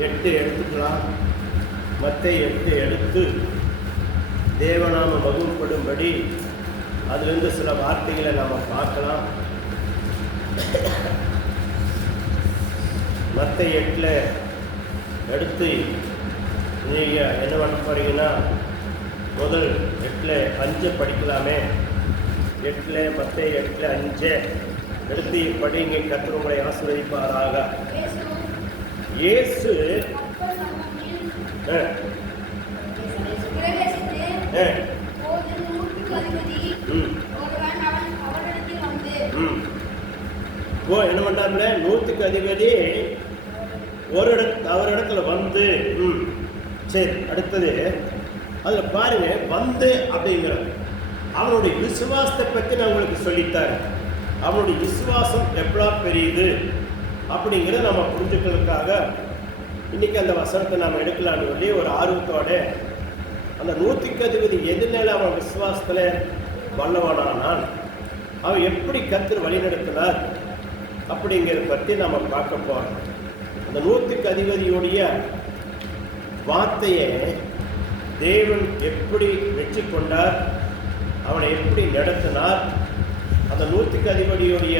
8 எழுத்துக்கலாம். மற்ற 8 எழுத்து தேவநாம மகிமைப்படும்படி அதிலிருந்து சில வார்த்தைகளை நாம் பார்க்கலாம். மற்ற 8 எடுத்து நீங்கள் என்ன பண்ண போகிறீங்கன்னா, முதல் 8 5 படிக்கலாமே. 8 மற்ற 8 5 எடுத்து படிங்க. கர்த்தர் உங்களை ஆசீர்வதிப்பாராக. இயேசு என்ன பண்ணாருல, 100க்கு அதிபதி அவரிடத்துல வந்து சரி. அடுத்தது அதுல பாருங்க, வந்து அப்படிங்கிறது அவனுடைய விசுவாசத்தை பற்றி நான் உங்களுக்கு சொல்லித்தாரு. அவனுடைய விசுவாசம் எவ்வளோ பெரியது அப்படிங்கிறத நம்ம புரிஞ்சுக்கிறதுக்காக இன்னைக்கு அந்த வசனத்தை நாம் எடுக்கலான்னு சொல்லி ஒரு ஆர்வத்தோட அந்த 100க்கு அதிபதி எதிர்நிலை அவன் விசுவாசத்தில் வல்லவனானான், அவன் எப்படி கர்த்தர் வழிநடத்தினார் அப்படிங்கிறத பற்றி நம்ம பார்க்க போகிறோம். அந்த 100க்கு அதிபதியுடைய வார்த்தையை தேவன் எப்படி வெற்றி கொண்டார், அவனை எப்படி நடத்தினார், அந்த 100க்கு அதிபதியுடைய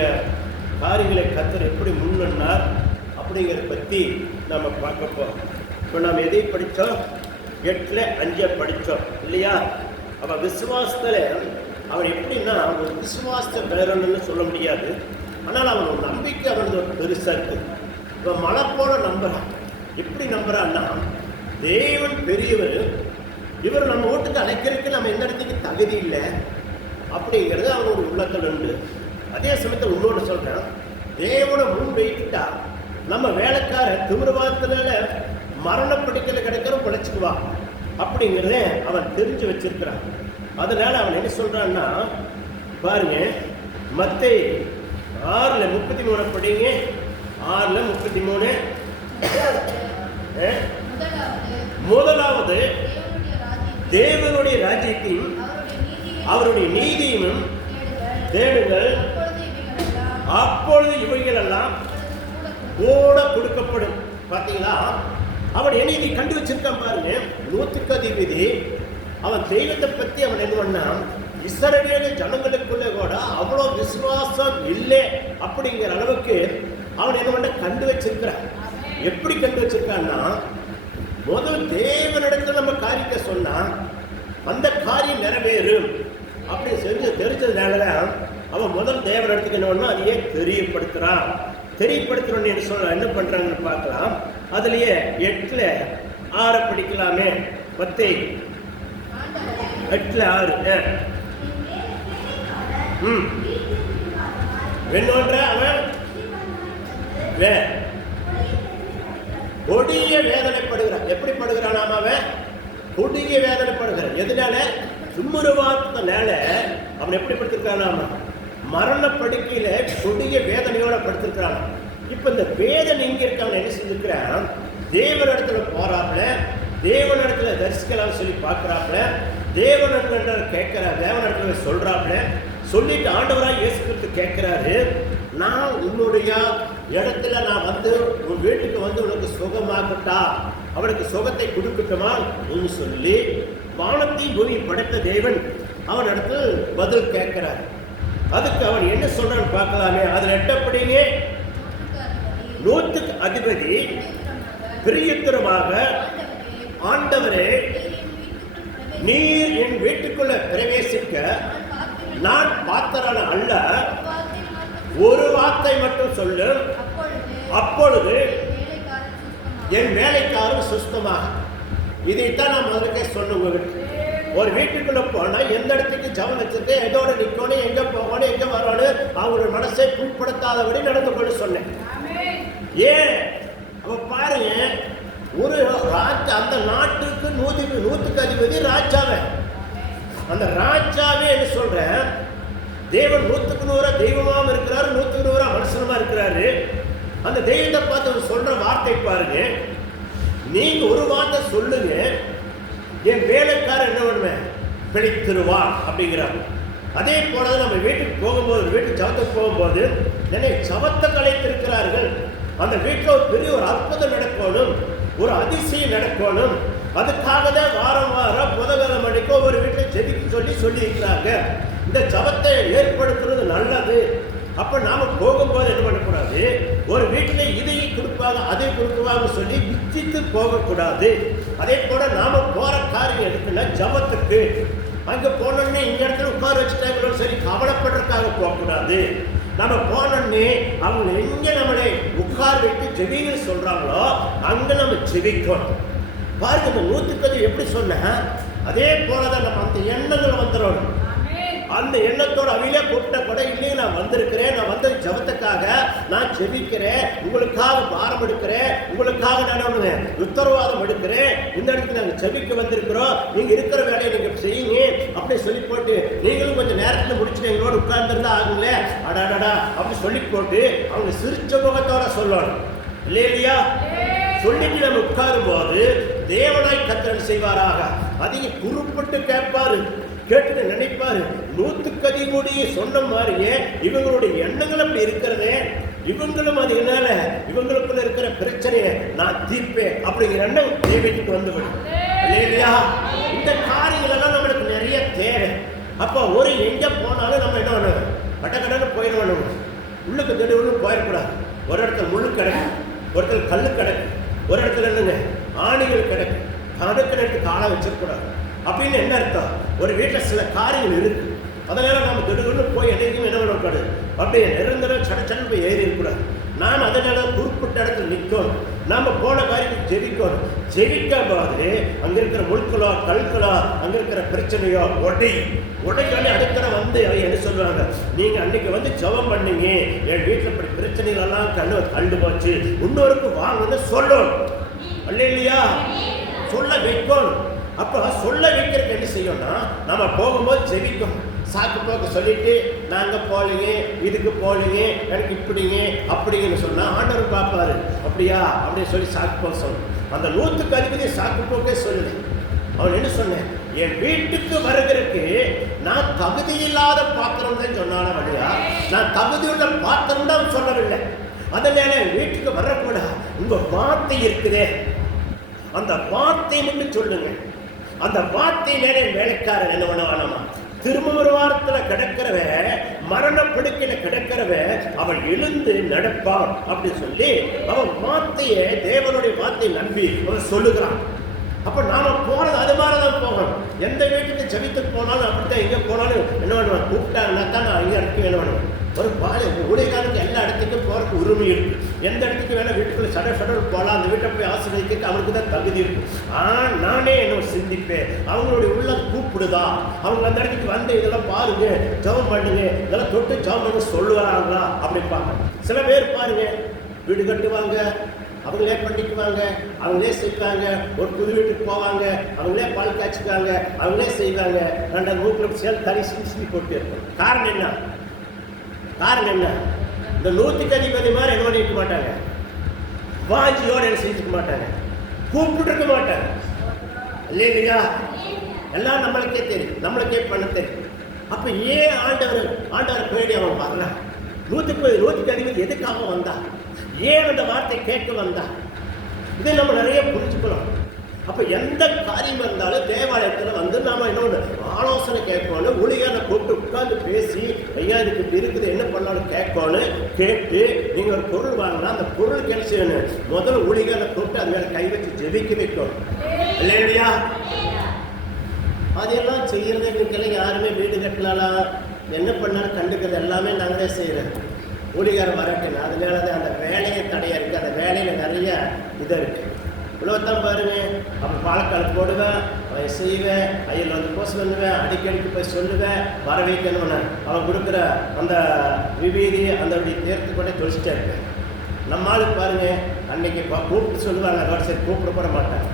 காரியங்களை கர்த்தர் எப்படி முன்னார் அப்படிங்கிறத பற்றி நம்ம பார்க்க போகிறோம். இப்போ நாம் எதை படித்தோம்? 8 5 படித்தோம் இல்லையா? அவன் விசுவாசத்தில் அவன் எப்படின்னா, ஒரு விசுவாசத்தை பெறணும்னு சொல்ல முடியாது, ஆனால் அவன் ஒரு நம்பிக்கை அவனது ஒரு பெருசாக இருக்குது. இவன் மழை போல நம்புகிறான். எப்படி நம்புகிறான்னா, தேவன் பெரியவர், இவர் நம்ம வீட்டுக்கு அழைக்கிறதுக்கு நம்ம எந்த இடத்துக்கு தகுதி இல்லை அப்படிங்கிறது அவனுடைய உள்ளத்தில் உண்டு. அதே சமயத்தில் இன்னொன்று சொல்கிறேன், தேவனை முன் வைத்துட்டா நம்ம வேலைக்கார திமிரவாதத்தினால மரணப்படுக்கையில் கிடைக்கிற பிழைச்சிக்குவா அப்படிங்கிறத அவன் தெரிஞ்சு வச்சிருக்கிறான். அதனால அவன் என்ன சொல்றான்னா, பாருங்க, மத்தேயு 6:33 படிங்க. 6:33 முதலாவது தேவனுடைய ராஜ்யத்தையும் அவருடைய நீதியும் தேடுங்கள், அப்பொழுது இவைகள் எல்லாம் கூட கொடுக்கப்படும். பார்த்தீங்களா, அவன் என்னை கண்டு வச்சிருக்கான் பாருங்க. 100க்கு அதிபதி அவன் தெய்வத்தை பற்றி அவன் என்ன பண்ணான், இஸ்ரவேல் ஜனங்களுக்குள்ள கூட அவ்வளோ விசுவாசம் இல்லை அப்படிங்கிற அளவுக்கு அவன் என்ன பண்ண கண்டு வச்சிருக்கிறான். எப்படி கண்டு வச்சிருக்கான்னா, முதல் தேவனிடத்துல நம்ம காரியத்தை சொன்னா அந்த காரியம் நிறைவேறும் அப்படி தெரிஞ்சதுனால அவன் முதல் தேவனிடத்துக்கு என்ன பண்ணா, அதையே தெரியப்படுத்துறான். தெரியப்படுத்துறோன்னு சொல்ல என்ன பண்றாங்கன்னு பார்க்கலாம். அதுலயே 8 6 படிக்கலாமே. மத்தேயு 8 6 என்னோன்ற அவன் கொடிய வேதனைப்படுகிறான். எப்படி படுகிறான்? அவன் கொடிய வேதனைப்படுகிறான். எதனால? தும்முருவாதத்தினால அவன் எப்படி படுத்திருக்கான்? மரண படுக்கையில கொடிய வேதனையோட படுத்திருக்கிறான். இப்ப இந்த வேதனை இங்க இருக்கான் என்ன செஞ்சிருக்கிறான், தேவனிடத்துல போறாப்புல, தேவனிடத்துல தரிசிக்கலாம் சொல்லி பார்க்கிறாப்புல, தேவனிடத்துல கேட்கிறார், தேவனிடத்துல சொல்றாப்புல, சொல்லிட்டு ஆண்டவராக இயேசு கிறிஸ்து கேட்கிறாரு, நான் உன்னுடைய இடத்துல நான் வந்து உன் வீட்டுக்கு வந்து உனக்கு சுகமாகட்டா, அவனுக்கு சுகத்தை கொடுக்கட்டுமா என்று சொல்லி வானத்தை பூமி படைத்த தேவன் அவன் இடத்துல பதில் கேட்கிறார். அதுக்கு அவன் என்ன சொல்றான்னு பார்க்கலாமே. அதில் 8 படிங்க. 100க்கு அதிபதி பிரியத்திரமாக, ஆண்டவரே, நீர் என் வீட்டுக்குள்ள பிரவேசிக்க நான் பாத்திரன அல்ல, ஒரு வார்த்தை மட்டும் சொல்லு, அப்பொழுது என் வேலைக்காரன் சுஸ்தமாக. இதைத்தான் நான் முதலுக்கே சொன்னேன். ஒரு வீட்டுக்குள்ள போனா எந்த இடத்துக்கு ஜபம் வச்சுட்டு எதோட நிக்கணும், எங்க போகணும், எங்க வரணும், அவங்களோட மனசை புண்படுத்தாதபடி நடந்து கொண்டு சொன்னேன். ஏன் அவ பாருங்க, ஒரு அந்த நாட்டுக்கு 100க்கு அதிபதி ராஜாவே. அந்த ராஜாவே என்ன சொல்ற, தேவன் 100க்கு 100 தெய்வமாவும் இருக்கிறாரு, 100க்கு 100 மனுஷனமா இருக்கிறாரு. அந்த தெய்வத்தை பார்த்து சொல்ற வார்த்தை பாருங்க, நீங்க ஒரு வார்த்தை சொல்லுங்க, என் வேலைக்காரன் என்ன பண்ணுவேன், பிழைத்திருவான் அப்படிங்கிறாங்க. அதே போல நம்ம வீட்டுக்கு போகும்போது, வீட்டுக்கு ஜபத்துக்கு போகும்போது நிறைய ஜபத்தை கலைத்திருக்கிறார்கள். அந்த வீட்டில் ஒரு பெரிய ஒரு அற்புதம் நடக்கணும், ஒரு அதிசயம் நடக்கணும். அதுக்காக தான் வாரம் வாரம் புதன்கிழமை மணிக்கு ஒரு வீட்டில் ஜெபிக்க சொல்லி இருக்கிறாங்க. இந்த ஜபத்தை ஏற்படுத்துறது நல்லது. அப்ப நாம போகும்போது என்ன பண்ணக்கூடாது, ஒரு வீட்டில் இதையும் கொடுப்பாங்க அதை கொடுக்குவாங்க சொல்லி விச்சித்து போகக்கூடாது. அதே போல நாம போற காரியம் எடுத்துனா ஜபத்துக்கு அங்க போனோடனே இந்த இடத்துல உட்கார வச்சுட்டாங்களோ சரி கவலைப்படுறதுக்காக போகக்கூடாது. நம்ம போனோடனே அவங்க எங்க நம்மளை உட்கார வைத்து ஜெபின்னு சொல்றாங்களோ அங்க நம்ம ஜெபிக்கணும். பாருங்க, இந்த 100 எப்படி சொன்ன அதே போலதான் நம்ம அந்த எண்ணங்கள் வந்துடணும். அந்த எண்ணத்தோட அவையிலே கூப்பிட்ட கூட இல்லையே நான் வந்திருக்கிறேன், நான் வந்தது ஜபத்துக்காக, நான் ஜெபிக்கிறேன், உங்களுக்காக பாரம் எடுக்கிறேன், உங்களுக்காக நான் உத்தரவாதம் எடுக்கிறேன், இந்த இடத்துக்கு நாங்கள் ஜெபிக்க வந்திருக்கிறோம், நீங்க இருக்கிற வேலையை நீங்க செய்யுங்க அப்படி சொல்லி போட்டு நீங்களும் கொஞ்சம் நேரத்தில் முடிச்சுட்டு எங்களோட உட்கார்ந்துருந்தா ஆகுங்களே அடாடா அப்படி சொல்லி போட்டு அவங்க சிரிச்ச முகத்தோட சொல்லணும் இல்லையா? சொல்லிட்டு நம்ம உட்காரும் போது தேவனாய் கர்த்தர் செய்வாராக. அதிக குறிப்பிட்டு கேட்பாரு, கேட்டு நினைப்பாரு. 100 சொன்ன மாதிரியே இவங்களுடைய எண்ணங்கள் அப்படி இருக்கிறதே, இவங்களும் அது என்னால இவங்களுக்குள்ள இருக்கிற பிரச்சனையை நான் தீர்ப்பேன் அப்படிங்கிற எண்ணம் தேவைக்கு வந்துவிடும் இல்லையா? இந்த காரியங்கள் எல்லாம் நம்மளுக்கு நிறைய தேவை. அப்போ ஒரு எங்க போனாலும் நம்ம என்ன பண்ணணும், கடற்கடன்னு போயிடணும். உள்ளுக்கு திடீர்னு போயிடக்கூடாது. ஒரு இடத்துல முள்ளு கிடக்கு, ஒரு இடத்துல கல்லு கிடக்கு, ஒரு இடத்துல என்னங்க ஆணிகள் கிடக்கு, கணக்கு நேரத்து காலை வச்சிருக்கூடாது. அப்படின்னு என்ன அர்த்தம், ஒரு வீட்டில் சில காரியங்கள் இருக்கு, அதனால நம்ம திடீர்னு போய் எதையும் என்ன பண்ணக்கூடாது, அப்படியே நிரந்தரம் சடச்சன்னு போய் ஏறி இருக்கக்கூடாது. நாம் அதனால குறிப்பிட்ட இடத்துல நிற்கணும். நாம போன காரியத்துக்கு ஜெபிக்கணும். ஜெபிக்கும் போது அங்க இருக்கிற முழுக்களோ கல்களோ அங்க இருக்கிற பிரச்சனையோ உடைக்காலே அடுக்கிற வந்து என்ன சொல்லுவாங்க, நீங்க அன்னைக்கு வந்து ஜபம் பண்ணீங்க, என் வீட்டில் இப்படி பிரச்சனைகள் எல்லாம் கண்டு போச்சு, இன்னொருக்கு வாங்கன்னு சொல்லணும் இல்லையா? சொல்ல வைக்கணும். அப்போ சொல்ல வைக்கிறதுக்கு என்ன செய்யணும்னா நம்ம போகும்போது ஜெபிக்கணும். சாக்கு போக்க சொல்லிட்டு நாங்கள் போலீங்க, இதுக்கு போலீங்க, எனக்கு இப்படிங்க அப்படிங்கன்னு சொன்னால் ஆண்டவர் பார்ப்பாரு. அப்படியா அப்படின்னு சொல்லி சாக்கு போக்க சொல்லணும். அந்த 100 சாக்கு போக்கே சொல்லலை. அவன் என்ன சொன்னேன், என் வீட்டுக்கு வருகிறதுக்கு நான் தகுதி இல்லாத பாத்திரம் தான் சொன்னான வழியா, நான் தகுதியுள்ள பாத்திரம் தான் சொல்லவில்லை. அதனால வீட்டுக்கு வரக்கூட உங்க வார்த்தை இருக்குதே, அந்த வார்த்தை மட்டும் சொல்லுங்க. அந்த வார்த்தை மேலே வேலைக்காரன் என்ன பண்ணுவானாமா, திரும்ப ஒரு வாரத்தில் கிடக்கிறவ, மரணப்படுக்கையில கிடக்கிறவ அவன் எழுந்து நடப்பான் அப்படின்னு சொல்லி அவன் வார்த்தையை, தேவனுடைய வார்த்தையை நம்பி அவன் சொல்லுகிறான். அப்ப நாம போறது அது மாதிரிதான் போகணும். எந்த வீட்டுக்கு ஜெபித்துக்கு போனாலும் அப்படித்தான், எங்க போனாலும் என்ன பண்ணுவான், கூப்பிட்டாங்கன்னா தான் நான் அங்கே இடத்துக்கு என்ன பண்ணுவேன், ஒரு ஊழியக்காரனுக்கு எல்லா இடத்துக்கும் போறதுக்கு உரிமை இருக்கு. எந்த இடத்துக்கு வேணா வீட்டுக்குள்ள சடல் போகலாம், அந்த வீட்டை போய் ஆசீர்வதிக்க அவனுக்கு தான் தகுதி இருக்கு. நானே என்ன சிந்திப்பேன், அவங்களுடைய உள்ள கூப்பிடுதா, அவங்க அந்த இடத்துக்கு வந்து இதெல்லாம் பாருங்க, ஜெபம் பண்ணுங்க, இதெல்லாம் தொட்டு ஜெபம் பண்ணி சொல்லுவாங்களா அப்படிப்பாங்க. சில பேர் பாருங்க, வீடு கட்டுவாங்க, அவங்களே பண்ணிக்குவாங்க, அவங்களே செய்வாங்க, ஒரு புது வீட்டுக்கு போவாங்க, அவங்களே பால் காய்ச்சிக்குவாங்க, அவங்களே செய்வாங்க, 2 மூக்கில் சேர்த்து தனி சிசி போட்டு இருக்கும். காரணம் என்ன? இந்த 100 மாதிரி என்ன பண்ணிருக்க மாட்டாங்க, வாஞ்சியோட என்ன செஞ்சுக்க மாட்டாங்க, கூப்பிட்டு இருக்க மாட்டாங்க இல்லையா? எல்லாம் நம்மளுக்கே தெரியும், நம்மளுக்கே பண்ண தெரியும். அப்ப ஏன் ஆண்டவர் பேடி அவன் பார்க்கலாம், 100 எதுக்காக வந்தா, ஏன் அந்த வார்த்தை கேட்க வந்தா, இதை நம்ம நிறைய புரிஞ்சுக்கணும். அப்ப எந்த காரியம் இருந்தாலும் தேவாலயத்தில் வந்து நாம இன்னொன்று ஆலோசனை கேட்கணும். ஊழியரை கூப்பிட்டு உட்கார்ந்து பேசி, ஐயா இதுக்கு இப்படி இருக்குது, என்ன பண்ணாலும் கேட்கணும். கேட்டு நீங்க ஒரு பொருள் வாங்கினா அந்த பொருளுக்கு என்ன செய்யணும், முதல்ல ஊழியரை கூப்பிட்டு அது மேல கை வச்சு ஜெபிக்க வைக்கணும் இல்லையா? அதெல்லாம் செய்யறதுக்கெல்லாம் யாருமே வீடு கட்டினாலாம் என்ன பண்ணாலும் கண்டுக்கிறது எல்லாமே நாங்களே செய்யறோம். ஊழியர் வரட்டுங்க, அதனால தான் அந்த வேலையை தடையா இருக்கு. அந்த வேலையில நிறைய இது இருக்கு. இவ்வளோத்தான் பாருங்க, அவன் பாலக்கால் போடுவேன், அவன் செய்வேன், ஐயில் வந்து போஸ் பண்ணுவேன், அடிக்கடிக்கு போய் சொல்லுவேன், வர வைக்கணும்னு அவன் கொடுக்குற அந்த விபீதி அந்த தேர்த்து கூட தொழிச்சிட்டே இருக்கேன். நம்மளுக்கு பாருங்க, அன்னைக்கு கூப்பிட்டு சொல்லுவாங்க, அதோட சரி கூப்பிடப்பட மாட்டாங்க.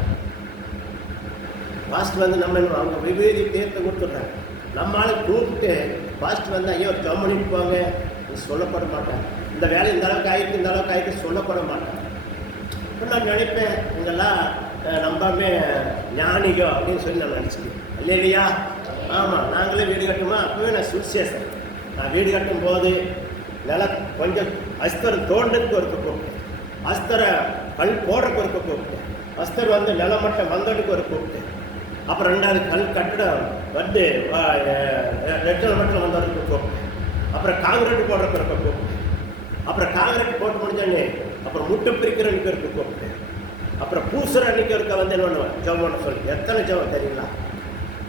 ஃபாஸ்ட் வந்து நம்ம அவங்க விபீதி தேர்த்து கொடுத்துட்றாங்க. நம்மளுக்கு கூப்பிட்டு ஃபாஸ்ட் வந்து ஐயோ ஜம் பண்ணிட்டு போவாங்க, சொல்லப்பட மாட்டாங்க. இந்த வேலை இந்த அளவுக்கு ஆயிருக்கு, இந்த அளவுக்கு ஆயிருக்கு சொல்லப்பட மாட்டாங்க. இப்போ நான் நினைப்பேன், இங்கெல்லாம் நம்பாமே ஞானிகோ அப்படின்னு சொல்லி நான் நினச்சிக்கிறேன் இல்லையா? ஆமாம், நாங்களே வீடு கட்டுமா, அப்போவே நான் சுவிசேஷன். நான் வீடு கட்டும் போது கொஞ்சம் அஸ்தரை தோண்டத்துக்கு ஒருக்க கூப்பிட்டேன், அஸ்தரை கல் போடுறதுக்கு ஒருக்க கூப்பிட்டேன், அஸ்தர் வந்து நிலமட்டம் வந்ததுக்கு ஒரு கூப்பிட்டு, அப்புறம் ரெண்டாவது கல் கட்டடம் வந்து ரெட் நிலமட்டம் வந்தவருக்கு கூப்பிட்டு, அப்புறம் காங்கிரீட் போடுறதுக்கு கூப்பிட்டு, அப்புறம் காங்கிரீட் போட்டு முடிஞ்சானே அப்புறம் முட்டை பிரிக்கிறவனுக்கு இருக்கு கூப்பிட்டு, அப்புறம் பூசுற அன்னைக்கு இருக்க வந்து என்ன பண்ணுவேன் ஜெபம் பண்ண சொல்லி. எத்தனை ஜெபம் தெரியுங்களா?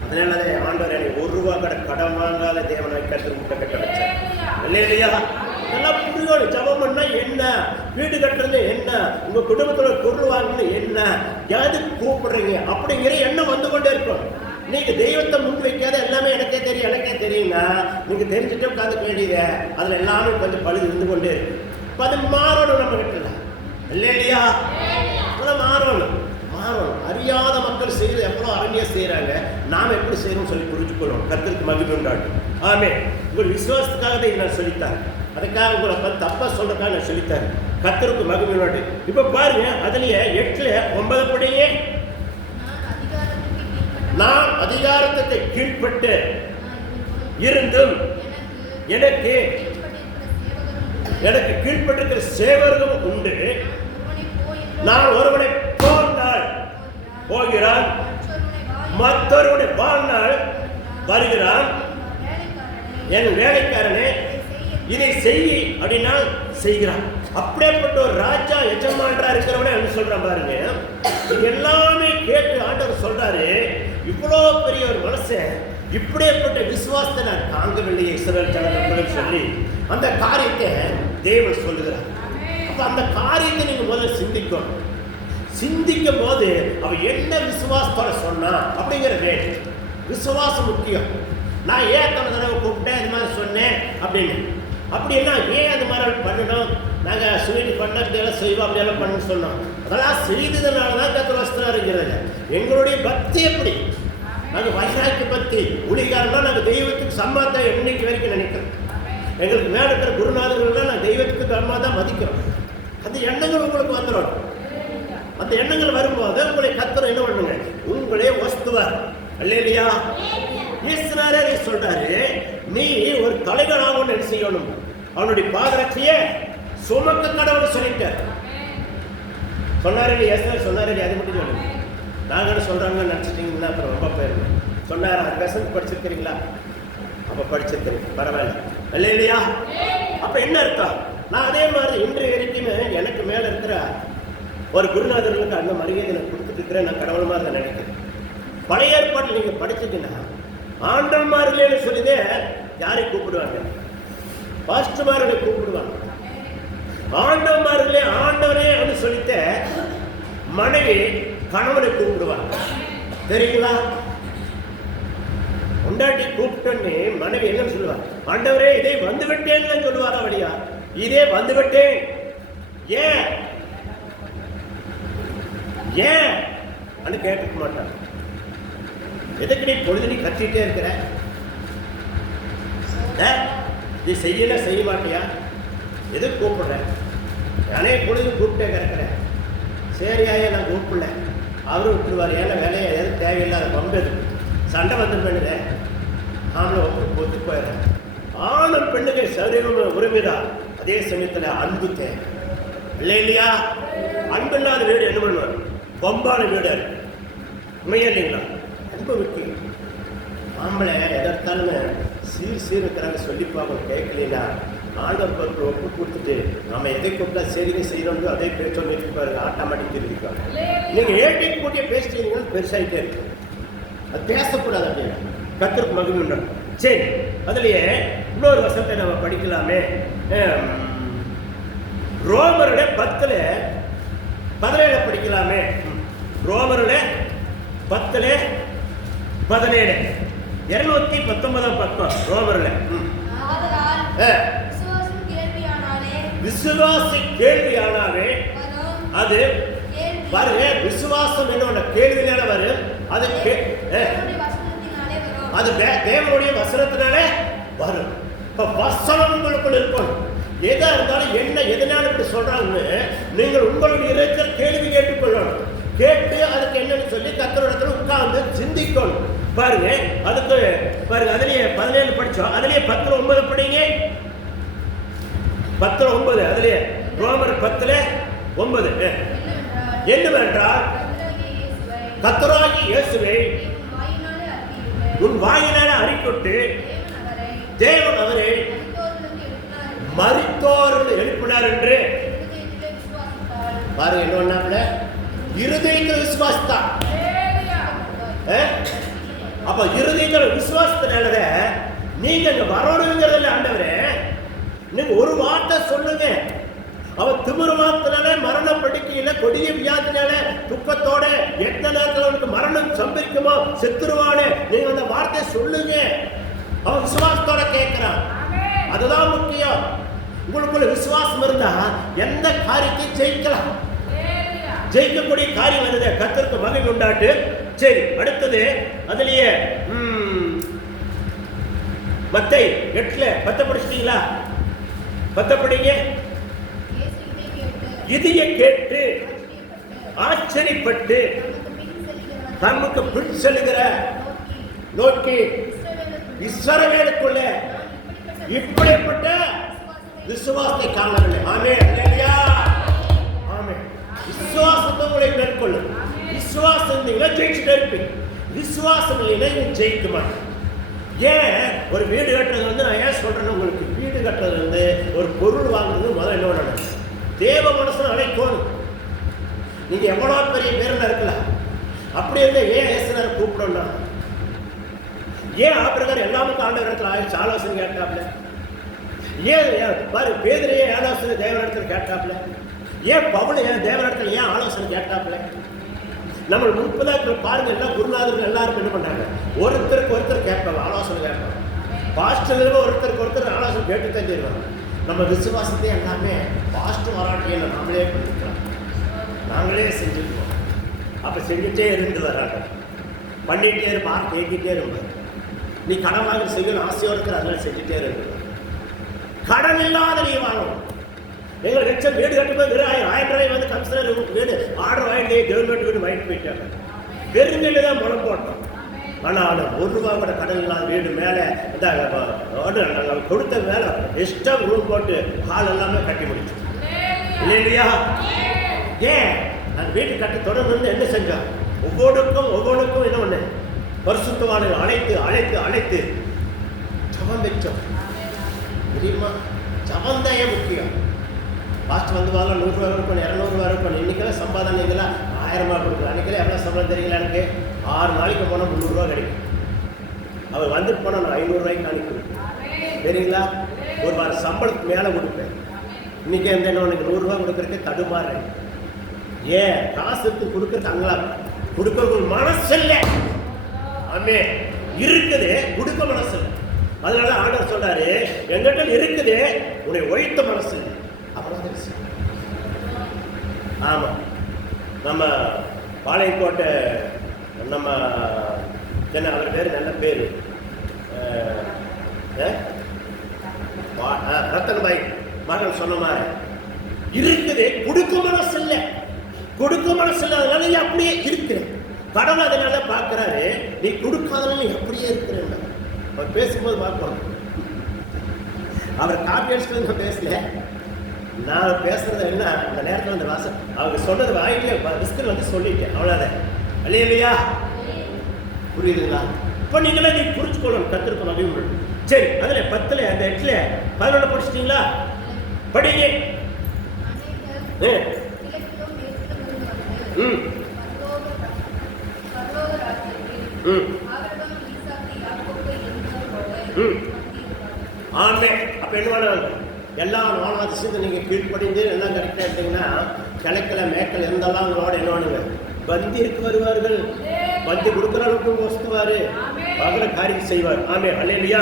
அதனாலதான் ஆண்டவர் எனக்கு ₹1 கடை கடன் வாங்காத தேவனாய் கருத்து முட்டை கட்ட வச்சேன். இல்லையா? நல்லா புரியும். ஜெபம் பண்ணா என்ன, வீடு கட்டுறது என்ன, உங்க குடும்பத்துல பொருள் வாங்கணும் என்ன, எது கூப்பிடுறீங்க அப்படிங்கிற எண்ணம் வந்து கொண்டே இருக்கும். நீங்க தெய்வத்தை முன் வைக்காத எல்லாமே எனக்கே தெரியுங்க, நீங்க தெரிஞ்சுட்டு உட்காந்து வேண்டியது அதுல எல்லாமே கொஞ்சம் பழுது இருந்து கொண்டே இருக்கு. அது மாறணும் நம்ம கிட்ட இல்லையா? மாறணும். அறியாத மக்கள் செய்யறது எவ்வளவு அருமையா செய்யறாங்க, நாம எப்படி செய்யறோம் சொல்லி புரிஞ்சுக்கணும். கர்த்தருக்கு மகிமை உண்டாட்டும். ஆமே. உங்கள் விசுவாசத்துக்காக தான் நான் சொல்லித்தரேன், அதுக்காக உங்களை பார்த்து தப்பா சொல்றதுக்காக நான் சொல்லித்தரேன். கர்த்தருக்கு மகிமை உண்டாட்டும். இப்ப பாருங்க, அதுலயே 8:9 படியே, நான் அதிகாரத்தை கீழ்பட்டு இருந்தும் எனக்கு கீழ்பட்டிருக்கிற சேவர்களும் உண்டு. நான் ஒருவனை போகிறான், மற்றொருவனை வாழ்நாள் வருகிறான். என் வேலைக்காரனே இதை செய் அப்படின்னா செய்கிறான். அப்படியேப்பட்ட ஒரு ராஜா எஜமானரா இருக்கிறவனே என்ன சொல்றான் பாருங்க. இது எல்லாமே கேட்டு ஆண்டவர் சொல்றாரு, இவ்வளோ பெரிய ஒரு மனுஷன் இப்படியேப்பட்ட விசுவாசத்தை நான் தாங்கவில்லையே இஸ்ரவேல் ஜனங்கள் சொல்லி அந்த காரியத்தை தேவன் சொல்லுகிறார். அப்ப அந்த காரியத்தை நீங்க முதல்ல சிந்திக்கணும். சிந்திக்கும் போது அவ என்ன விசுவாசத்தோட சொன்னா அப்படிங்கிறது விசுவாசம் முக்கியம். நான் ஏன் தடவை கூப்பிட்டேன் இந்த மாதிரி சொன்னேன் அப்படின்னா ஏன் அந்த மாதிரி பண்ணணும், நாங்கள் சுவீட்டு பண்ணதெல்லாம் செய்வோம் அப்படியெல்லாம் பண்ணு சொன்னோம். அதெல்லாம் செய்ததுனால தான் கர்த்தர் வஸ்திராருங்கிறது. எங்களுடைய பக்தி எப்படி, நாங்கள் வைராக்கிய பக்தி ஊழியக்காரன்னா நாங்கள் தெய்வத்துக்கு சம்மாத்தை என்னைக்கு வரைக்கும் நினைக்கிறோம். எங்களுக்கு மேலே இருக்கிற குருநாதர்கள் நாங்கள் தெய்வத்துக்கு சம்மா தான் மதிக்கிறோம். அந்த எண்ணங்கள் உங்களுக்கு வந்துடும். அந்த எண்ணங்கள் வரும்போது உங்களை கர்த்தர் என்ன பண்ணுங்க, உங்களே வஸ்துவார். அல்லேலூயா. இயேசுநாதரே சொல்றாரு, நீ ஒரு தலைவனாக என்ன செய்யணும், அவனுடைய பாதரட்சியை சுமக்க கடவுள் சொல்லிட்டார். சொன்னாரு இயேசுநாதர் சொன்னாரு, அது மட்டும் சொல்லுங்க. நாங்கள் சொல்றாங்கன்னு நினைச்சிட்டீங்கன்னா அப்புறம் ரொம்ப போயிருந்தோம். சொன்னார், அது பேச படிச்சிருக்கிறீங்களா? அப்ப படிச்சிருக்கிறீங்க, பரவாயில்ல. அல்லேலூயா. அப்ப என்ன அர்த்தம்? நான் அதே மாதிரி இன்றைய வரைக்குமே எனக்கு மேல இருக்கிற ஒரு குருநாதர்களுக்கு அந்த மரியாதை நான் கொடுத்துட்டு இருக்கிறேன். நான் கடவுள் மாதிரி தான் நினைக்கிறேன். பழைய ஏற்பாடு நீங்க படிச்சுட்டீங்கன்னா ஆண்டவன்மார்களே சொல்லிதே யாரை கூப்பிடுவாங்க, பாஸ்டர்மார்களை கூப்பிடுவாங்க. ஆண்டவன்மார்களே ஆண்டவரே அப்படின்னு சொல்லிட்டு மனைவி கணவனை கூப்பிடுவாங்க. தெரியுங்களா? கொண்டாட்டி கூப்பிட்டோன்னு மனைவி என்ன சொல்லுவாங்க, ஆண்டவரே இதே வந்து விட்டேன்னு சொல்லுவாரா வழியா, இதே வந்து விட்டேன். ஏன் ஏன் அது கேட்க மாட்டாங்க. எதுக்கு நீ பொழுது நீ கத்திட்டே இருக்கிற, நீ செய்யல செய்ய மாட்டியா, எதுக்கு கூப்பிடுற, நானே பொழுது கூப்பிட்டே கிடக்கிறேன். சரியாயே நான் கூப்பிடல, அவரும் விட்டுருவார். ஏன்னா வேலையை எதுவும் தேவையில்லாத பம்பு எதுக்கு சண்டை வந்து பண்ணுங்க. ஆம்பளை ஒத்து போயிடுறேன். ஆணும் பெண்ணுக்கு சரீரம் உரிமைதான், அதே சமயத்தில் அன்பு தேவை. இல்லையா? அன்பு இல்லாத வீடு என்ன பண்ணுவார், பொம்பான வீடு உண்மையா இல்லைங்களா? அன்பு முக்கியம். ஆம்பளை எதற்காலுமே சீர்கிறாங்க சொல்லிப்பாங்க, கேட்கலா ஆண்டவர் பொருட்கள் ஒப்பு கொடுத்துட்டு நம்ம எதை கூப்பிட்டா சரிங்க செய்யறோம் அதே பேச்சோன்னு வச்சுப்பாருங்க, ஆட்டோமேட்டிக் தெரிவிப்பாங்க. நீங்க ஏட்டி கூட்டிய பேசிட்டீங்கன்னா பெருசாகிட்டே இருக்கு, அது பேசக்கூடாது அப்படின்னா கர்த்தருக்கு மகிமை உண்டு. சரி, அதுலயே இன்னொரு வசனத்தை நம்ம படிக்கலாமே. ரோமருடைய 10:17 படிக்கலாமே. ரோமருடைய 10:17 219 பக்கம் ரோமருடைய. விசுவாசி கேள்வியானாவே அது பாருங்க, விசுவாசம் என்ன கேள்வினால வரும், அது அது தேவனுடைய வசனத்தினாலே வரும். இப்ப வசனம் உங்களுக்குள் இருக்கணும். எதா இருந்தாலும் என்ன எதனால இப்படி சொல்றாங்கன்னு நீங்கள் உங்களுடைய இருக்கிற கேள்வி கேட்டுக்கொள்ளணும். கேட்டு அதுக்கு என்னன்னு சொல்லி கர்த்தரிடத்துல உட்கார்ந்து சிந்திக்கணும். பாருங்க, அதுக்கு பாருங்க, அதுலயே 17 படிச்சோம், அதுலயே 10:9 படிங்க. 10:9 அதுலயே ரோமர் 10:9 என்னவென்றால் கர்த்தராகிய இயேசுவை உன் வாயினாலே அறிக்கையிட்டு தேவன் அவரை மரித்தோரிலிருந்து எழுப்பினார் என்று பாருங்க. என்ன இருதயத்தில் விசுவாசித்தான். அப்ப இருதயத்தில் விசுவாசத்தினால நீங்க இங்க வரணுங்கிறதுல ஆண்டவரே நீங்க ஒரு வார்த்தை சொல்லுங்க. அவன் திமிருமாத்தினால மரண படுக்கையில கொடிய வியாதினால துக்கத்தோட எத்தனை நேரத்தில் அவனுக்கு மரணம் சம்பரிக்குமோ செத்துருவானே, நீங்க அந்த வார்த்தை சொல்லுங்க. அவன் விசுவாசத்தோட கேட்கிறான். அதுதான் முக்கியம். உங்களுக்குள்ள விசுவாசம் இருந்தா எந்த காரியத்தையும் ஜெயிக்கலாம். ஜெயிக்கக்கூடிய காரியம் வருது. கர்த்தருக்கு மகிமை உண்டாட்டு. சரி, அடுத்தது அதுலயே மத்தேயு 8 10 படிச்சிட்டீங்களா? 10 படிங்க. இதையே கேட்டு ஆச்சரியப்பட்டு தமக்கு பின் செல்லுகிற நோக்கி இஸ்ரவேலுக்குள்ள இப்படிப்பட்ட விசுவாசத்தை காணவில்லை. ஆமென், அல்லேலூயா, ஆமென். விசுவாசத்தை உங்களை மேற்கொள்ளும். விசுவாசம் ஜெயிச்சுட்டே இருப்பீங்க. விசுவாசம் இல்லைன்னா ஜெயிக்க மாட்டேன். ஏன் ஒரு வீடு கட்டுறது நான் ஏன் சொல்றேன்னு, உங்களுக்கு வீடு கட்டுறது ஒரு பொருள் வாங்குறது முதல்ல என்னோட தேவ மனசுல அழைக்கணும். நீங்க எவ்வளவு பெரிய பேருல இருக்கலாம். அப்படி இருந்தா ஏன் ஏசுனார் கூப்பிடணும்? ஏன் ஆபிரகாம் எல்லாமுக்கும் ஆண்டவர் இடத்துல ஆயிடுச்சு ஆலோசனை கேட்டாப்ல? ஏன் பாரு பேதுரையே ஆலோசனை தேவனிடத்துல கேட்டாப்ல? ஏன் பவுல் ஏன் தேவனிடத்துல ஏன் ஆலோசனை கேட்டாப்ல? நம்ம முன்பதாக பாருங்க, எல்லாம் குருநாதர்கள் எல்லாரும் என்ன பண்றாங்க, ஒருத்தருக்கு ஒருத்தர் கேட்பாங்க, ஆலோசனை கேட்பாங்க. பாஸ்டர்கள் ஒருத்தருக்கு ஒருத்தர் ஆலோசனை கேட்டு தான் தருவாங்க. நம்ம விசுவாசத்தை எல்லாமே பாஸ்ட் வராட்டியில் நாங்களே பண்ணிக்கலாம், நாங்களே செஞ்சுருக்கோம். அப்போ செஞ்சுட்டே இருந்து வர்றாங்க, பண்ணிகிட்டே இருப்பார், கேட்டுகிட்டே இருப்பார். நீ கடன் வாங்கி செய்யணும் ஆசையோடு இருக்கிற அதெல்லாம் செஞ்சுட்டே இருக்கு. கடன் இல்லாத நீ வாங்கணும். எங்கள் லட்சம் வீடு கட்டும்போது 1000 ரூபாய் வந்து கமிஷனர் வீடு ஆர்டர் வாங்கிட்டு கவர்மெண்ட் வீடு வாங்கிட்டு போயிட்டாங்க. வெறுமையில தான் முளம் போட்டோம். ஆனால் 1 ரூபா கூட கடன் இல்லாத வீடு மேலே நாங்கள் கொடுத்த மேலே எக்ஸ்ட்ரா ரூம் போட்டு ஹால் எல்லாமே கட்டி முடிச்சோம். இல்லையா? ஏன் அந்த வீட்டு கட்டி தொடர்ந்து என்ன செஞ்சோம்? ஒவ்வொன்றுக்கும் என்ன ஒன்று பரிசுத்தவானை அழைத்து அழைத்து அழைத்து ஜபம் வச்சோம். தெரியுமா? ஜபந்தையே முக்கியம். பாஸ்ட் வந்து வாங்க 100 ரூபா இருக்கணும், 200 ரூபா இருக்கணும். இன்னைக்கெல்லாம் சம்பாதனை இதெல்லாம் 1000 ரூபா கொடுக்குறோம். அன்றைக்கெல்லாம் எவ்வளோ சம்பளம் தெரியுங்களா? எனக்கு 6 நாளைக்கு போனால் 300 ரூபா கிடைக்கும். அவர் வந்துட்டு போனால் நான் 500 ரூபாய்க்கு அனுப்பிடுவேன். சரிங்களா? ஒரு வாரம் சம்பளத்துக்கு மேலே கொடுப்பேன். இன்னைக்கு எந்த உனக்கு 100 ரூபா கொடுக்குறதுக்கு தடுமாறுறேன். ஏன் காசுக்கு கொடுக்குறது அங்களா கொடுக்க மனசு இல்லை. ஆமே இருக்குது, கொடுக்க மனசு இல்லை. அதனால ஆண்டவர் சொல்றாரு, எங்கிட்ட இருக்குது உன்னை ஒழித்த மனசு இல்லை. அப்புறம் ஆமா, நம்ம பாளையங்கோட்டை நம்ம என்ன அவர் பேர், நல்ல பேரு ரத்தனபாய் மகன் சொன்ன மாதிரி இருக்குது, கொடுக்க மனசு இல்லை. கொடுக்க மனசு இல்லை, அதனால நீ அப்படியே இருக்கிற. கடவுள் அதனால பார்க்கிறாரு, நீ கொடுக்காதனால நீ அப்படியே இருக்கிற. அவர் பேசும்போது பார்க்கணும். அவர் காப்பி அடிச்சுட்டு நான் பேசல, நான் பேசுறது என்ன அந்த நேரத்தில் அந்த வாசம் அவங்க சொன்னது வாயிலே ரிஸ்கில் வந்து சொல்லிட்டேன். அவ்வளோதான். இல்லையா? புரியுதுங்களா? இப்போ நீங்களே நீ புரிஞ்சுக்கணும், கற்றுருக்கணும் அப்படின்னு. சரி, அதில் 10 அந்த 8 11 படிச்சிட்டிங்களா? படிங்க. ஆமே. அப்ப என்ன பண்ணுவாங்க? எல்லா நாளாக நீங்க கீழ்படிந்து எல்லாம் கரெக்டா இருந்தீங்கன்னா கிழக்கில் மேக்கல் எந்தெல்லாம் உங்களோட என்ன பண்ணுங்க பந்திக்கு வருவார்கள். பந்தி கொடுக்குற அளவுக்கு வசுவாரு, பகல காரியம் செய்வார். ஆமே, அல்லேலூயா.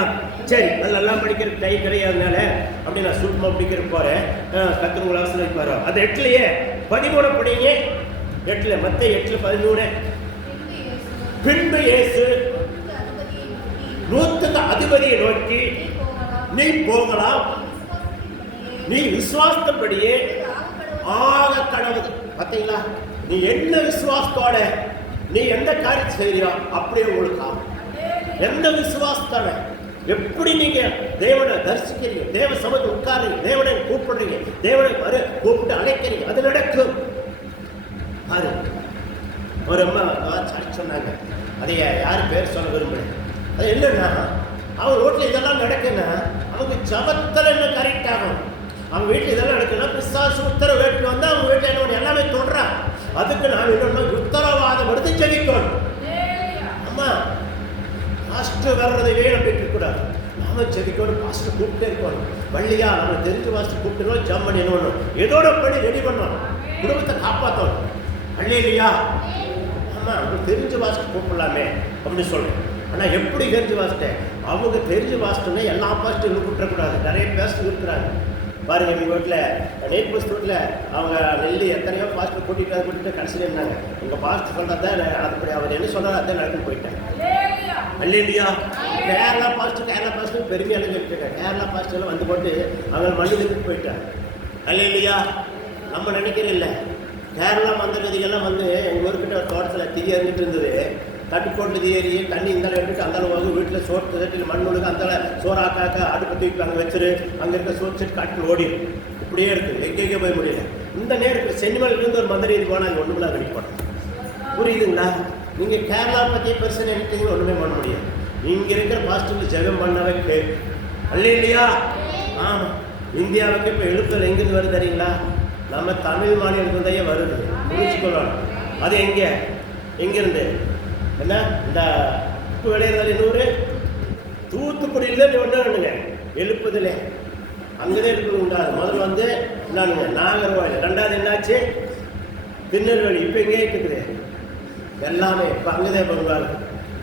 சரி, அதெல்லாம் படிக்கிற டை கிடையாதுனால அப்படி நான் சுத்தமாக படிக்கிற போறேன். கத்திர ஆசை வைப்பாரோ அது 8லயே 13 படிங்க. 8 மத்தேயு 8:13. பின்பு இயேசு நூற்றுக்கு அதிபதியை நோக்கி, நீ போகலாம், நீ விசுவாசப்படியே ஆக கடவுது. பார்த்தீங்களா? நீ என்ன விசுவாசத்தோட நீ எந்த காரியம் செய்யறியோ அப்படியே உங்களுக்கு ஆகும். எந்த விசுவாசத்தோட எப்படி நீங்க தேவனை தரிசிக்கிறீங்க, தேவ சமூகத்தை உட்காருங்க, தேவனை கூப்பிடுறீங்க, தேவனை கூப்பிட்டு அழைக்கிறீங்க, அது நடக்கும். ஒரு அம்மா சாட்சி சொன்னாங்க. அதை யார் பேர் சொல்ல விரும்புகிறேன். அது என்னன்னா, அவங்க வீட்டில் இதெல்லாம் நடக்குன்னா அவங்க ஜபத்தில் என்ன கரெக்ட் ஆகும். அவங்க வீட்டில் இதெல்லாம் நடக்குன்னா பிசாசு உத்தரவு வேட்டு வந்து அவங்க வீட்டில் என்ன எல்லாமே தொடறான். அதுக்கு நான் என்ன உத்தரவாதம் எடுத்து ஜெபிக்கணும். அம்மா பாஸ்டர் வர்றதை வேணும் கேட்கக்கூடாது. நாம ஜெபிக்கணும். பாஸ்டர் கூப்பிட்டே இருக்கணும். வள்ளியா நம்ம தெரிஞ்ச பாஸ்டர் கூப்பிட்டுருவோம். ஜம் பண்ணணும். ஏதோட படி ரெடி பண்ணணும். குடும்பத்தை காப்பாற்றணும். அல்லேலூயா. ஆமா, அவங்க தெரிஞ்ச பாஸ்டர் கூப்பிடலாமே அப்படின்னு சொல்றேன். ஆனால் எப்படி தெரிஞ்சு பாஸ்டர்? அவங்க தெரிஞ்சு பாஸ்டர்னா எல்லா பாஸ்டரும் கூப்பிடக்கூடாது. நிறைய பாஸ்டர் இருக்கிறாங்க பாருங்க. எங்கள் வீட்டில் நேட் பஸ் வீட்டில் அவங்க நெல்லி எத்தனையோ பாஸ்டர் கூட்டிகிட்டு கடைசியில் இருந்தாங்க. உங்கள் பாஸ்டர் சொல்கிறத அதுபடி அவர் என்ன சொன்னாரோ அதான் நடக்குன்னு போயிட்டேன். அல்லேலூயா. கேரளா பாஸ்டர் பெருமையாக சொல்லிட்டுருக்காங்க. கேரளா பாஸ்டர்லாம் வந்து போட்டு அவங்க மண்ணிலுக்கு போயிட்டாங்க. அல்லேலூயா. நம்ம நினைக்கிறேன் இல்லை, கேரளா மந்திரதிகள்லாம் வந்து எங்கள் ஊருக்கிட்ட ஒரு தோட்டத்தில் திரி அறிஞ்சிட்டு இருந்தது. தட்டுக்கோட்டு ஏறி தண்ணி இந்தாலும் எடுத்துட்டு அந்தாலும் போது வீட்டில் சோறு தட்டில் மண்ணொழுக்கு அந்த சோறாக்காக்க அடுப்பு தூக்கி அங்கே வச்சுரு அங்கே இருக்க சோறு செட்டு காட்டில் ஓடிடும். இப்படியே இருக்குது. எங்கெங்கே போய் முடியல. இந்த நேரத்தில் சென்னிமலையிலேருந்து ஒரு மந்திரி இது போனால் அங்கே ஒன்றுமெல்லாம் வெளிப்படும். புரியுதுங்களா? நீங்கள் கேரளா பற்றி பெருசாக நினைக்கிறீங்க, ஒன்றுமே பண்ண முடியாது. இங்கே இருக்கிற பாஸ்டர்ல ஜெபம் பண்ணவே கேட்கு. அல்லேலூயா. ஆமாம், இந்தியாவுக்கு இப்போ எழுப்புதல் எங்கேருந்து வருது தெரியுங்களா? நம்ம தமிழ் மாநிலத்திலேயே வருது. புரிச்சுக்கொள்ளணும். அது எங்கேருந்து என்ன இந்த உப்பு விளையிறதால இன்னொரு தூத்துக்குடியில் ஒன்றுங்க எழுப்புதலே அங்கேதான் எழுப்புது உண்டாது. முதல்ல வந்து என்னங்க நாகர்கோவில், ரெண்டாவது என்னாச்சு திருநெல்வேலி, இப்போ எங்கே இருக்குது எல்லாமே இப்போ அங்கேதான் பண்ணுவாங்க.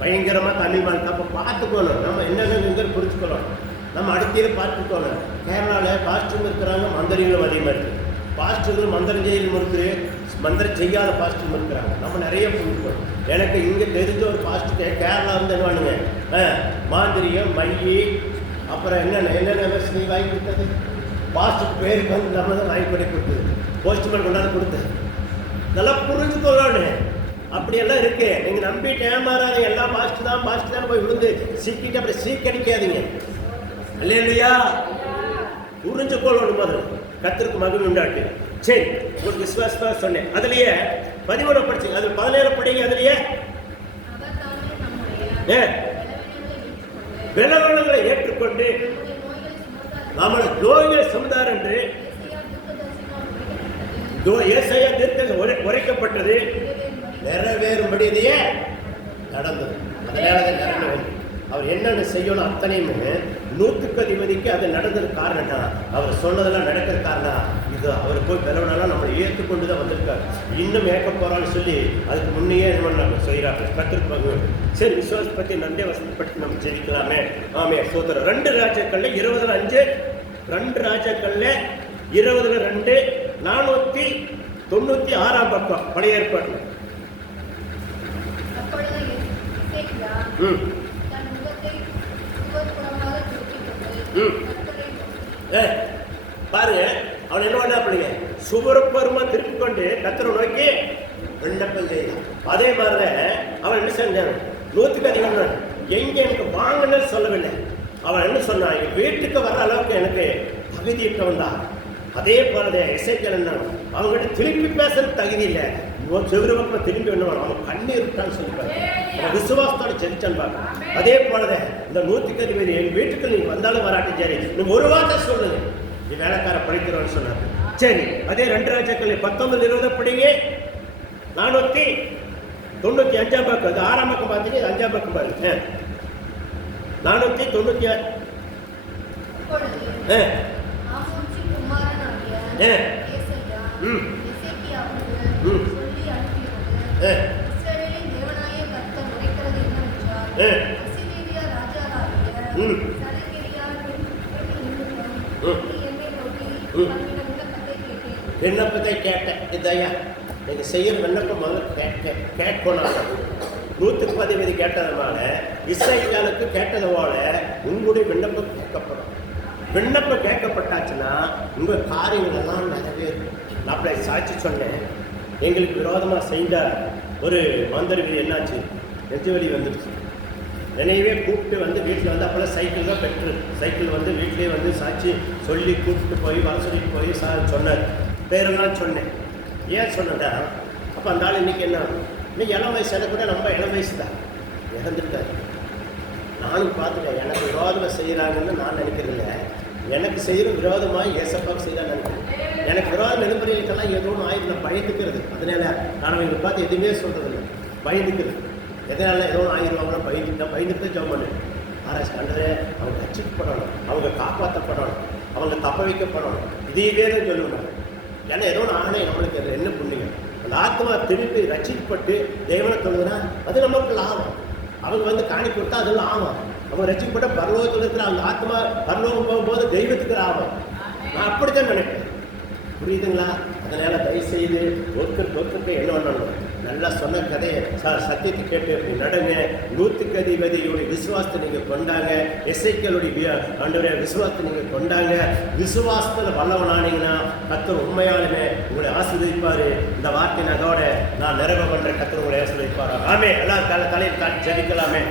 பயங்கரமாக தமிழ் மாநிலம். அப்போ பார்த்துக்கணும். நம்ம என்னென்ன புரிச்சுக்கணும். நம்ம அடுத்தது பார்த்துக்கணும். கேரளாவில் பாஸ்டரும் இருக்கிறாங்க, மந்திரிகளும் அதிகமாக இருக்குது. பாஸ்டர்கள் மந்திரம் செய்யலும் இருக்குது, மந்திரம் செய்யாத பாஸ்டரும் இருக்கிறாங்க. நம்ம நிறைய புரிஞ்சுக்கணும். எனக்கு இங்கே தெரிஞ்ச ஒரு பாஸ்டர் கேரளா வந்து என்ன பண்ணுங்க மாந்திரியம் மையி அப்புறம் என்னென்ன நீ வாங்கி கொடுத்தது பாஸ்டர் பேருக்கு வந்து நம்ம தான் வாங்கி பண்ணி கொடுத்தது. போஸ்ட்மேன் கொண்டாந்து கொடுத்தது. நல்லா புரிஞ்சுக்கொள்ளணும். அப்படியெல்லாம் இருக்கு. நீங்கள் நம்பிட்டு ஏமாறாங்க. எல்லாம் பாஸ்டர் தான் போய் விழுந்து சீக்கிட்டு அப்படி சீக்கடிக்காதீங்க. இல்லையா? புரிஞ்சுக்கொள்ளணும். முதல்ல கர்த்தருக்கு மகிமை உண்டாட்டு. சரி, உங்களுக்கு விசுவாசமாக சொன்னேன். அதுலேயே 13 படிச்சுங்க. அது 17 படிங்க. அதுலேயே விலவலங்களை ஏற்றுக்கொண்டு நம்மளை நோய்களை சுமந்தார் என்று ஏசாயா தீர்க்கதரிசி உரைக்கப்பட்டது நிறைவேறும்படியே நடந்தது. அதனாலதான் நடந்து வந்து அவர் என்னென்ன செய்யணும் அத்தனையுமே 100க்கு அதிபதிக்கு அது நடந்தது. காரணம்னா அவர் சொன்னதெல்லாம் நடக்கிற காரணம் இது. அவர் போய் பெறவனாலும் நம்மளை ஏற்றுக்கொண்டு தான் வந்திருக்காரு. இன்னும் ஏற்க போறான்னு சொல்லி அதுக்கு முன்னையே நம்ம செய்கிறாங்க. கற்றுப்பாங்க. சரி, விசுவாசத்தை பற்றி நன்றே வசதிப்பட்டு நம்ம ஜெயிக்கலாமே. ஆமே சோதரர். 2 ராஜாக்கள்ல 20:5, 2 ராஜாக்கள்ல 20:2, 496 பக்கம் பழைய ஏற்பாடு. பாருங்க, அவன் என்ன பண்ணா அப்படிங்க சுவரப்பருமா திருப்பி கொண்டு கர்த்தரை நோக்கி விண்ணப்பம் செய்தான். அதே மாதிரிதான் அவன் என்ன செஞ்சான்? 100க்கு அதிகம் எங்க எனக்கு வாங்கன்னு சொல்லவில்லை. அவன் என்ன சொன்னான்? எங்க வீட்டுக்கு வர்ற அளவுக்கு எனக்கு தகுதியிட்டவன் தான். அதே போலதான் எசேக்கியேல் இருந்தான். அவங்ககிட்ட திருப்பி பேசுறது தகுதி இல்லை. செவிரவக்கம் திரும்பி வேணும். அவன் கண்ணீர் விட்டான்னு சொல்லிப்பாரு. அவன் விசுவாசத்தோட செரிச்சான் பாரு. அதே போலதான் இந்த 100க்கு அதிபதி என் வீட்டுக்கு நீங்க வந்தாலும் வராட்டும் சரி, நீங்க ஒரு வார்த்தை சொல்லுங்க, நீ வேலைக்கார படிக்கிறவன்னு சொன்னாரு. சரி, அதே 2 ராஜாக்கள் 19-20 படிங்க. 495 பக்கம். அது 6ஆம் பக்கம் பார்த்தீங்க, 5ஆம் பக்கம் பாருங்க. 496. விண்ணப்பத்தை கேட்டேன். இதையா நீங்க செய்யற விண்ணப்பம் முதல்ல கேட்கணும். 100க்கு அதிபதி கேட்டதுனால இஸ்ரவேலுக்கு கேட்டது போல உங்களுடைய விண்ணப்பம் கேட்கப்படும். விண்ணப்பம் கேட்கப்பட்டாச்சுன்னா உங்க காரியங்கள் எல்லாம் நிறைவேறும். நான் அப்படி சாட்சி சொன்னேன். எங்களுக்கு விரோதமாக செய்த ஒரு மந்திரிகள் என்னாச்சு, நெஞ்சுவலி வந்துடுச்சு. நினைவே கூப்பிட்டு வந்து வீட்டில் வந்து அப்போல்லாம் சைக்கிள் தான் பெற்று சைக்கிள் வந்து வீட்டிலே வந்து சாட்சி சொல்லி கூப்பிட்டு போய் வர சொல்லிட்டு போய் சொன்னார். பேரெல்லாம் சொன்னேன். ஏன் சொன்னதா, அப்போ அந்த ஆள் இன்றைக்கி என்ன இன்னும் இளம் வயசு எனக்கு கூட ரொம்ப இளம் வயசு தான் இறந்துட்டார். நானும் பார்த்துட்டேன். எனக்கு விரோதமாக செய்கிறாங்கன்னு நான் நினைக்கிறதில்ல, எனக்கு செய்கிற விரோதமாக ஏசப்பாவுக்கு செய்கிறான்னு நினைக்கிறேன். எனக்கு விரோதம் நெருப்பறைகளுக்கெல்லாம் ஏதோ ஒன்று ஆயிரம் நான் பயந்துக்கிறது. அதனால நான் இவங்க பார்த்து எதுவுமே சொல்கிறதில்ல, பயந்துக்கிறது. எதனால ஏதோ ஒன்று ஆயிடுவாங்களோ பயந்துட்டு ஜெபம் பண்ணேன். ஆராய்ச்சி கண்டதே அவங்க ரட்சிக்கப்படணும், அவங்க காப்பாற்றப்படணும், அவங்க தப்ப வைக்கப்படணும். இதையே தான் சொல்லுவேன். ஏன்னா ஏதோ ஒன்று ஆனே நம்மளுக்கு அது என்ன புண்ணியம். அந்த ஆத்மா திருப்பி ரட்சிக்கப்பட்டு தேவனை சொல்லுதுன்னா அது நமக்கு லாபம். அவங்க வந்து காணி கொடுத்தா அதெல்லாம் ஆகும். அவங்க ரட்சிக்கப்பட்ட பரலோகத்தில் அவங்க ஆத்மா பரலோகம் போகும்போது தெய்வத்துக்கு லாபம். நான் அப்படித்தான் நினைப்பேன். புரியுதுங்களா? அதனால் தயவுசெய்து ஒருத்தருக்கு என்ன பண்ணணும், நல்லா சொன்ன கதையை சத்தியத்தை கேட்டு அப்படி நடங்க. நூற்றுக்கு அதிபதியுடைய விசுவாசத்தை நீங்கள் கொண்டாங்க. எஸ்ஐக்களுடைய ஆண்டவருடைய விசுவாசத்தை நீங்கள் கொண்டாங்க. விசுவாசத்தில் வல்லவனானீங்கன்னா கர்த்தர் உண்மையாலுமே உங்களை ஆசீர்வதிப்பார். இந்த வார்த்தை அதோட நான் நிறைவு பண்ணுற கர்த்தர் உங்களை ஆசீர்வதிப்பார். ஆமே. எல்லாம் தலையில் ஜெபிக்கலாமே.